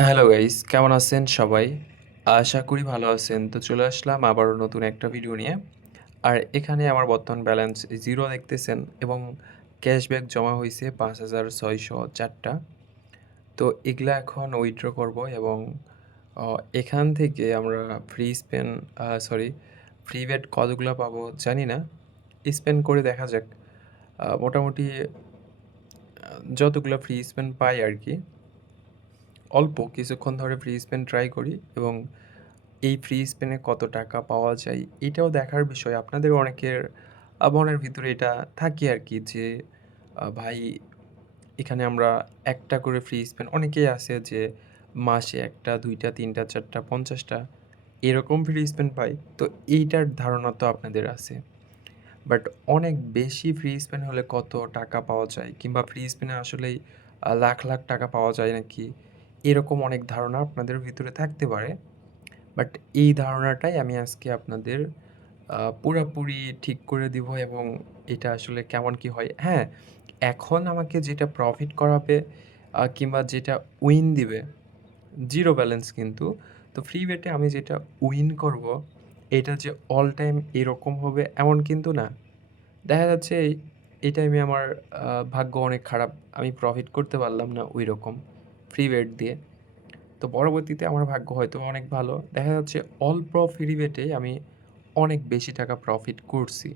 Hello guys, কেমন আছেন সবাই? আশা করি ভালো আছেন। তো চলে আসলাম আবারও নতুন একটা ভিডিও নিয়ে। আর এখানে আমার বর্তমান ব্যালেন্স 0 দেখতেছেন এবং ক্যাশব্যাক জমা হইছে ৫,৬০৪ টা। তো এগুলা এখন উইথড্র করব এবং অ এখান থেকে আমরা free spin sorry free bet কতগুলা পাবো জানি না। স্পেন্ড করে দেখা যাক। মোটামুটি যতগুলা ফ্রি স্পেন পাই আরকি। অল্প কিছুক্ষণ ধরে ফ্রি স্পেন ট্রাই করি এবং এই ফ্রি স্পেনে কত টাকা পাওয়া যায় এটাও দেখার বিষয়। আপনাদের অনেকের মনের ভিতরে এটা থাকে আরকি যে ভাই এখানে আমরা একটা করে ফ্রি স্পেন অনেকেই আছে যে মাসে ১ টা, ২ টা, ৩ টা, ৪ টা, ৫০ টা এরকম ফ্রি স্পেন পাই। তো এইটার ধারণা তো আপনাদের আছে। বাট অনেক বেশি ফ্রি স্পেন হলে কত টাকা পাওয়া যায় কিংবা ফ্রি স্পেনে আসলেই লাখ, লাখ টাকা পাওয়া যায় নাকি? এরকম অনেক ধারণা আপনাদের ভিতরে থাকতে পারে। বাট এই ধারণাটাই আমি আজকে আপনাদের পুরাপুরি ঠিক করে দিব এবং এটা আসলে কেমন কি হয়। হ্যাঁ, এখন আমাকে যেটা প্রফিট করাবে কিংবা যেটা উইন দিবে, 0 ব্যালেন্স কিন্তু। তো ফ্রি বেটে আমি যেটা উইন করব, এটা যে অল টাইম এরকম হবে এমন কিন্তু না। দেখা যাচ্ছে এই টাইমে আমার ভাগ্য অনেক খারাপ। আমি প্রফিট করতে পারলাম না ঐরকম ফ্রি বেট দিয়ে। তো পরবর্তীতে আমার ভাগ্য হয়তোবা অনেক ভালো। দেখা যাচ্ছে অল্প ফ্রি বেটে আমি অনেক বেশি টাকা প্রফিট করছি।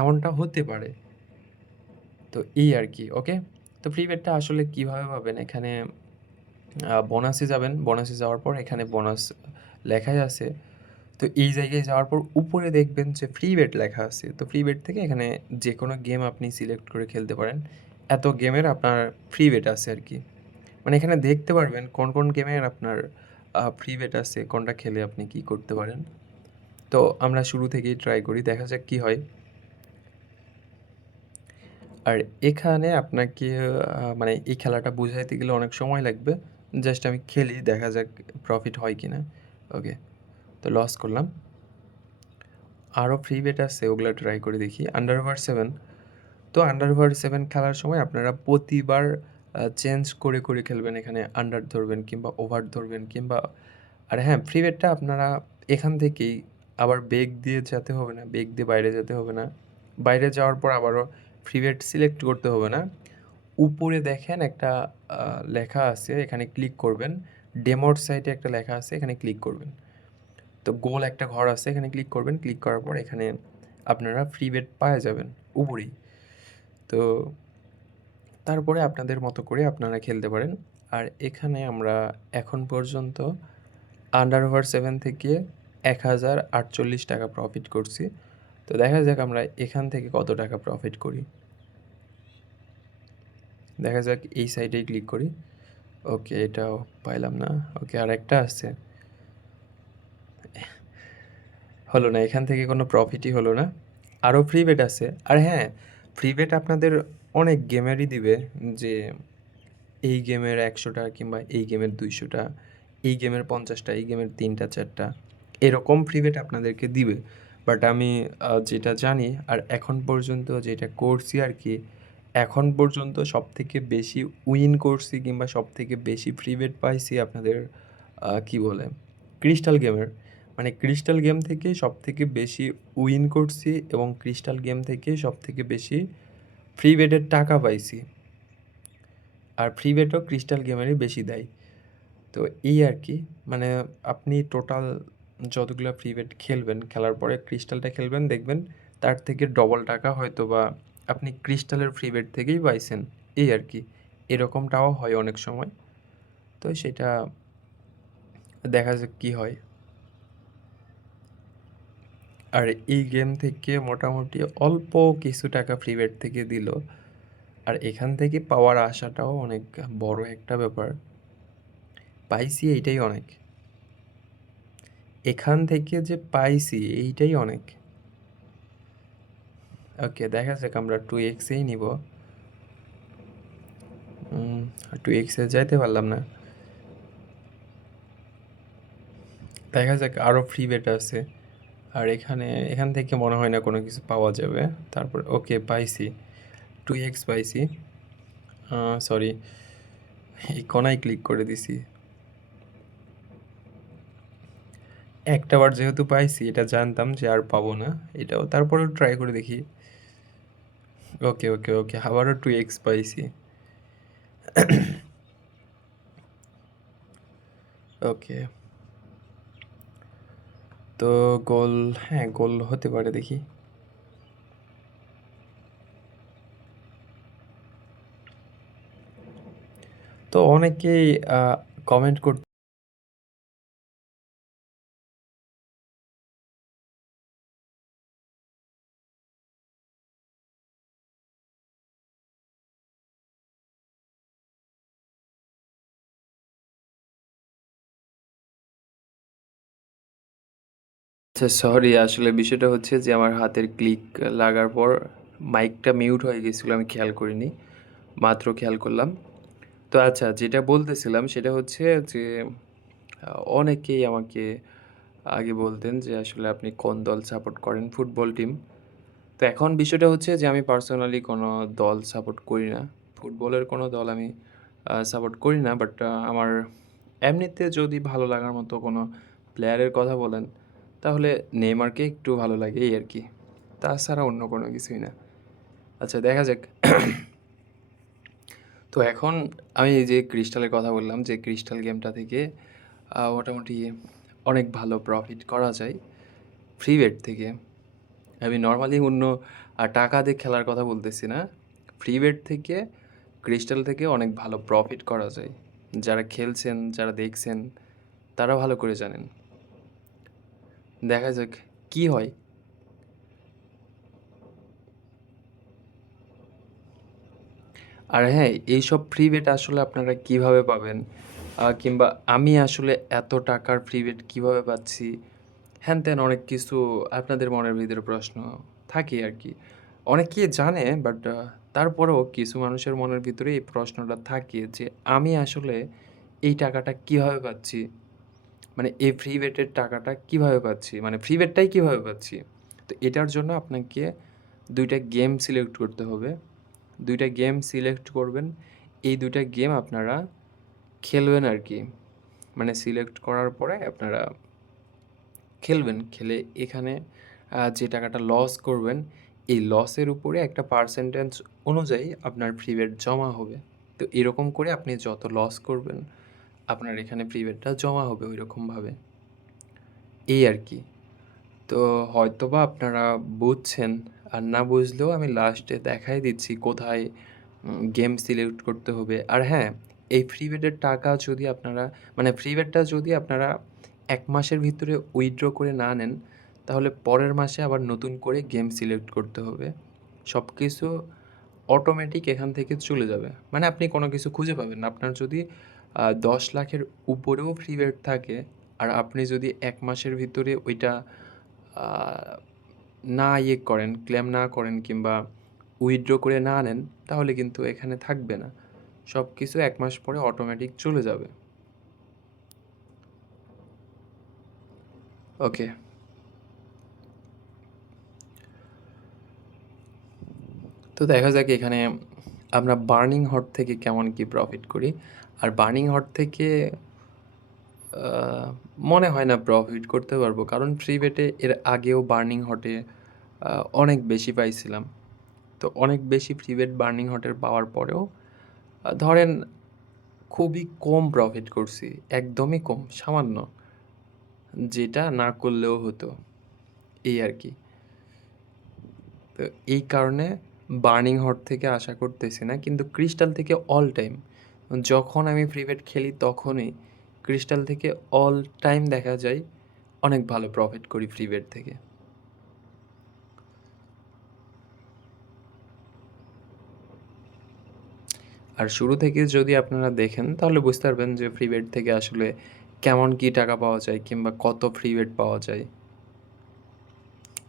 এমনটা হতে পারে। তো এই আরকি, ওকে? তো ফ্রি বেটটা আসলে কিভাবে পাবেন? এখানে বোনাসে যাবেন। বোনাসে যাওয়ার পর এখানে বোনাস লেখাই আছে। তো এই জায়গায় যাওয়ার পর উপরে দেখবেন যে ফ্রি বেট লেখা আছে। তো ফ্রি বেট থেকে এখানে যেকোনো গেম আপনি সিলেক্ট করে খেলতে পারেন। এত গেমের আপনার ফ্রি বেট আছে আরকি। মানে এখানে দেখতে পারবেন কোন, কোন গেমের আপনার ফ্রি বেট আছে, কোনটা খেলে আপনি কি করতে পারেন। তো আমরা শুরু থেকেই ট্রাই করি। দেখা যাক কি হয়। আর এখানে আপনাকে মানে এই খেলাটা বুঝাইতে গেলে অনেক সময় লাগবে। জাস্ট আমি খেলি, দেখা যাক প্রফিট হয় কিনা। ওকে, তো লস করলাম। আরও ফ্রি বেট আছে, ওগুলা ট্রাই করে দেখি। আন্ডারওভার 7, তো আন্ডারওভার 7 খেলার সময় আপনারা প্রতিবার চেঞ্জ করে, করে খেলবেন। এখানে আন্ডার ধরবেন কিংবা ওভার ধরবেন কিংবা আর হ্যাঁ, ফ্রি বেটটা আপনারা এখান থেকেই আবার বেগ দিয়ে যেতে হবে না, বেগ দিয়ে বাইরে যেতে হবে না। বাইরে যাওয়ার পর আবারও ফ্রি বেট সিলেক্ট করতে হবে না। উপরে দেখেন একটা লেখা আছে, এখানে ক্লিক করবেন। ডেমোর সাইটে একটা লেখা আছে, এখানে ক্লিক করবেন। তো গোল একটা ঘর আছে, এখানে ক্লিক করবেন। ক্লিক করার পর এখানে আপনারা ফ্রি বেট পাওয়া যাবেন উপরেই। তো তারপরে আপনাদের মতো করে আপনারা খেলতে পারেন। আর এখানে আমরা এখন পর্যন্ত আন্ডার ওভার 7 থেকে ১,০৪৮ টাকা প্রফিট করছি। তো দেখা যাক আমরা এখান থেকে কত টাকা প্রফিট করি। দেখা যাক এই সাইডেই ক্লিক করি। ওকে, এটাও পাইলাম না। ওকে, আরেকটা আছে। হলো না, এখান থেকে কোনো প্রফিটই হলো না। আরও ফ্রি বেট আছে। আর হ্যাঁ, ফ্রি বেট আপনাদের অনেক গেমেরই দিবে যে এই গেমের ১০০ টা কিংবা এই গেমের ২০০ টা, এই গেমের ৫০ টা, এই গেমের ৩ টা ৪ টা এরকম ফ্রি বেট আপনাদেরকে দিবে। বাট আমি যেটা জানি আর এখন পর্যন্ত যেটা করছি আরকি, এখন পর্যন্ত সবথেকে বেশি উইন করছি কিংবা সবথেকে বেশি ফ্রি বেট পাইছি আপনাদের কি বলে? ক্রিস্টাল গেমের। মানে ক্রিস্টাল গেম থেকে সবথেকে বেশি উইন করছি এবং ক্রিস্টাল গেম থেকে সবথেকে বেশি ফ্রি বেটের টাকা পাইছি। আর ফ্রি বেটও ক্রিস্টাল গেমেরই বেশি দেয়। তো এই আরকি। মানে আপনি টোটাল যতগুলা ফ্রি বেট খেলবেন, খেলার পরে ক্রিস্টালটা খেলবেন দেখবেন তার থেকে ডবল টাকা হয়তোবা আপনি ক্রিস্টালের ফ্রি বেট থেকেই পাইছেন। এই আরকি। এরকমটাও হয় অনেক সময়। তো সেটা দেখা যাক কি হয়। আর এই গেম থেকে মোটামুটি অল্প কিছু টাকা ফ্রি বেট থেকে দিল। আর এখান থেকে পাওয়ার আশাটাও অনেক বড় একটা ব্যাপার। পাইছি এইটাই অনেক। এখান থেকে যে পাইছি এইটাই অনেক। ওকে, দেখা যাক আমরা 2x এই নিব। 2x এ যাইতে পারলাম না। দেখা যাক আরও ফ্রি বেট আছে। আর এখান থেকে মনে হয় না কোনো কিছু পাওয়া যাবে। তারপর ওকে পাইছি। 2x পাইছি। সরি, এই কোনায় ক্লিক করে দিছি। একটা বার যেহেতু পাইছি এটা জানতাম যে আর পাবো না, এটাও তারপরেও ট্রাই করে দেখি। ওকে ওকে ওকে, আবারও 2x পাইছি। ওকে, তো গোল, হ্যাঁ গোল হতে পারে, দেখি। তো অনেকেই কমেন্ট করতে আচ্ছা সরি, আসলে বিষয়টা হচ্ছে যে আমার হাতের ক্লিক লাগার পর মাইকটা মিউট হয়ে গেছিলো, আমি খেয়াল করিনি, মাত্র খেয়াল করলাম। তো আচ্ছা, যেটা বলতেছিলাম সেটা হচ্ছে যে অনেকেই আমাকে আগে বলতেন যে আসলে আপনি কোন দল সাপোর্ট করেন, ফুটবল টিম। তো এখন বিষয়টা হচ্ছে যে আমি পার্সোনালি কোনো দল সাপোর্ট করি না। ফুটবলের কোনো দল আমি সাপোর্ট করি না। বাট আমার এমনিতে যদি ভালো লাগার মতো কোনো প্লেয়ারের কথা বলেন, তাহলে নেইমারকে একটু ভালো লাগে, এই আরকি। তাছাড়া অন্য কোনো কিছুই না। আচ্ছা দেখা যাক। তো এখন আমি এই যে ক্রিস্টালের কথা বললাম, যে ক্রিস্টাল গেমটা থেকে মোটামুটি অনেক ভালো প্রফিট করা যায় ফ্রি বেট থেকে। আমি নরমালি অন্য টাকা দিয়ে খেলার কথা বলতেছি না। ফ্রি বেট থেকে, ক্রিস্টাল থেকে অনেক ভালো প্রফিট করা যায়। যারা খেলছেন, যারা দেখছেন, তারা ভালো করে জানেন। দেখা যাক কি হয়। আর হ্যাঁ, এইসব ফ্রি বেট আসলে আপনারা কিভাবে পাবেন? কিংবা আমি আসলে এত টাকার ফ্রি বেট কিভাবে পাচ্ছি? হ্যান-ত্যান অনেক কিছু আপনাদের মনের ভিতরে প্রশ্ন থাকে আরকি। অনেকেই জানে, বাট তারপরেও কিছু মানুষের মনের ভিতরে এই প্রশ্নটা থাকে যে, আমি আসলে এই টাকাটা কিভাবে পাচ্ছি? মানে এই ফ্রি বেটের টাকাটা কিভাবে পাচ্ছি? মানে ফ্রি বেটটাই কিভাবে পাচ্ছি? তো এটার জন্য আপনাকে ২ টা গেম সিলেক্ট করতে হবে। ২ টা গেম সিলেক্ট করবেন। এই ২ টা গেম আপনারা খেলবেন আরকি। মানে সিলেক্ট করার পরে আপনারা খেলবেন। খেলে এখানে যে টাকাটা লস করবেন, এই লসের উপরে একটা পার্সেন্টেজ অনুযায়ী আপনার ফ্রি বেট জমা হবে। তো এরকম করে আপনি যত লস করবেন, আপনার এখানে ফ্রি বেটটা জমা হবে ঐরকমভাবে। এই আরকি। তো হয়তোবা আপনারা বুঝছেন, আর না বুঝলেও আমি লাস্টে দেখাই দিচ্ছি কোথায় গেম সিলেক্ট করতে হবে। আর হ্যাঁ, এই ফ্রি বেডের টাকা যদি আপনারা, মানে ফ্রি বেডটা যদি আপনারা ১ মাসের ভিতরে উইথড্র করে না নেন, তাহলে পরের মাসে আবার নতুন করে গেম সিলেক্ট করতে হবে। সবকিছু অটোমেটিক এখান থেকে চলে যাবে। মানে আপনি কোনো কিছু খুঁজে পাবেন না। আপনার যদি ১০ লাখের উপরেও ফ্রি বেড থাকে, আর আপনি যদি ১ মাসের ভিতরে ওইটা আ না করেন, ক্লেম না করেন কিংবা উইথড্র করে না নেন, তাহলে কিন্তু এখানে থাকবে না। সবকিছু ১ মাস পরে অটোমেটিক চলে যাবে। ওকে। তো দেখা যাক এখানে আমরা বার্নিং হট থেকে কেমন কি প্রফিট করি। আর বার্নিং হট থেকে আ মনে হয় না প্রফিট করতে পারবো। কারণ ফ্রি বেটে এর আগেও বার্নিং হটে আ অনেক বেশি পাইছিলাম। তো অনেক বেশি ফ্রি বেট বার্নিং হটের পাওয়ার পরেও ধরেন খুবই কম প্রফিট করছি। একদমই কম, সামান্য। যেটা না করলেও হতো। এই আরকি। তো এই কারণে বার্নিং হট থেকে আশা করতেছি না। কিন্তু ক্রিস্টাল থেকে অল টাইম, যখন আমি ফ্রি বেট খেলি তখনই ক্রিস্টাল থেকে অল টাইম দেখা যায় অনেক ভালো প্রফিট করি ফ্রি বেট থেকে। আর শুরু থেকে যদি আপনারা দেখেন তাহলে বুঝতে পারবেন যে ফ্রি বেট থেকে আসলে কেমন কী টাকা পাওয়া যায় কিংবা কত ফ্রি বেট পাওয়া যায়।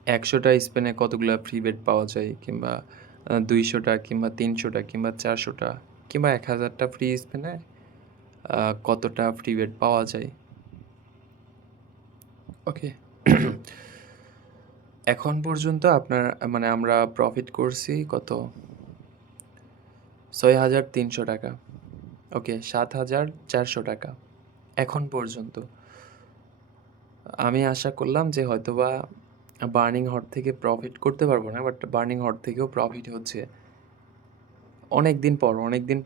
১০০ টা স্পেনে কতগুলা ফ্রি বেট পাওয়া যায়, কিংবা ২০০ টা কিংবা ৩০০ টা কিংবা ৪০০ টা কিংবা ১,০০০ টা ফ্রি স্পেনে কতটা ফ্রি বেট পাওয়া যায়। ওকে। এখন পর্যন্ত আপনার, মানে আমরা প্রফিট করছি কত? ৳৬,৩০০। ওকে, ৳৭,৪০০ এখন পর্যন্ত। আমি আশা করলাম যে হয়তোবা বার্নিং হট থেকে প্রফিট করতে পারবো না। বাট বার্নিং হট থেকেও প্রফিট হচ্ছে। অনেকদিন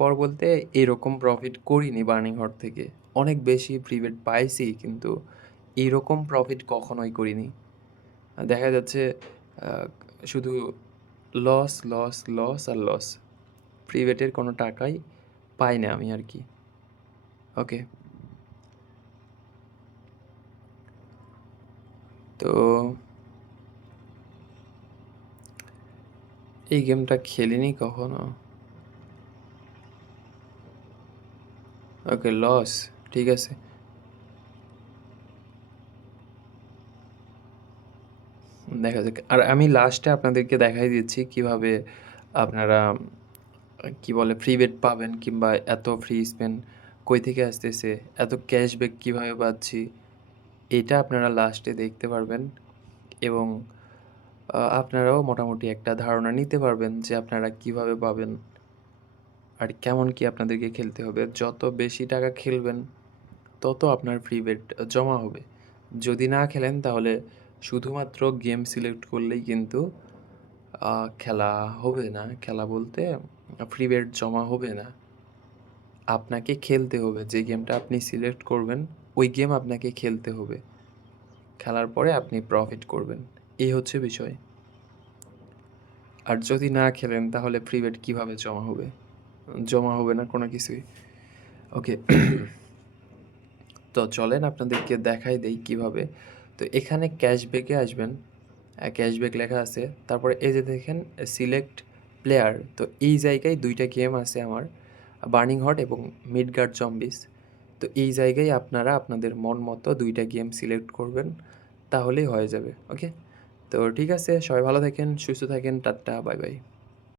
পর বলতে এরকম প্রফিট করিনি বার্নিং হট থেকে। অনেক বেশি প্রিভেট পাইছি কিন্তু এইরকম প্রফিট কখনোই করিনি। দেখা যাচ্ছে আ শুধু লস আর লস। প্রিভেটের কোনো টাকাই পাই না আমি আরকি। ওকে। তো এই গেমটা খেলিনি কখনো। ওকে, লস। ঠিক আছে। দেখা যাক। আর আমি লাস্টে আপনাদেরকে দেখাই দিচ্ছি কিভাবে আপনারা কি বলে ফ্রি বেট পাবেন কিংবা এত ফ্রি স্পেন কই থেকে আসতেছে, এত ক্যাশব্যাক কিভাবে পাচ্ছি, এটা আপনারা লাস্টে দেখতে পারবেন এবং আপনারাও মোটামুটি একটা ধারণা নিতে পারবেন যে আপনারা কিভাবে পাবেন আর কেমন কি আপনাদেরকে খেলতে হবে। যত বেশি টাকা খেলবেন তত আপনার ফ্রি বেট জমা হবে। যদি না খেলেন তাহলে শুধুমাত্র গেম সিলেক্ট করলেই কিন্তু খেলা হবে না। খেলা বলতে ফ্রি বেট জমা হবে না। আপনাকে খেলতে হবে। যে গেমটা আপনি সিলেক্ট করবেন, ওই গেম আপনাকে খেলতে হবে। খেলার পরে আপনি প্রফিট করবেন। এই হচ্ছে বিষয়। আর যদি না খেলেন তাহলে ফ্রি বেট কিভাবে জমা হবে? জমা হবে না কোনো কিছুই। ওকে। তো চলেন আপনাদেরকে দেখাই দেই কিভাবে। তো এখানে ক্যাশব্যাকে আসবেন। ক্যাশব্যাক লেখা আছে। তারপরে এই যে দেখেন সিলেক্ট প্লেয়ার। তো এই জায়গায় ২ টা গেম আছে আমার। বার্নিং হট এবং মিডগার্ড জম্বিস। তো এই জায়গায় আপনারা আপনাদের মন মতো ২ টা গেম সিলেক্ট করবেন। তাহলেই হয়ে যাবে। ওকে? তো ঠিক আছে, সবাই ভালো থাকেন, সুস্থ থাকেন। Tata, bye, by.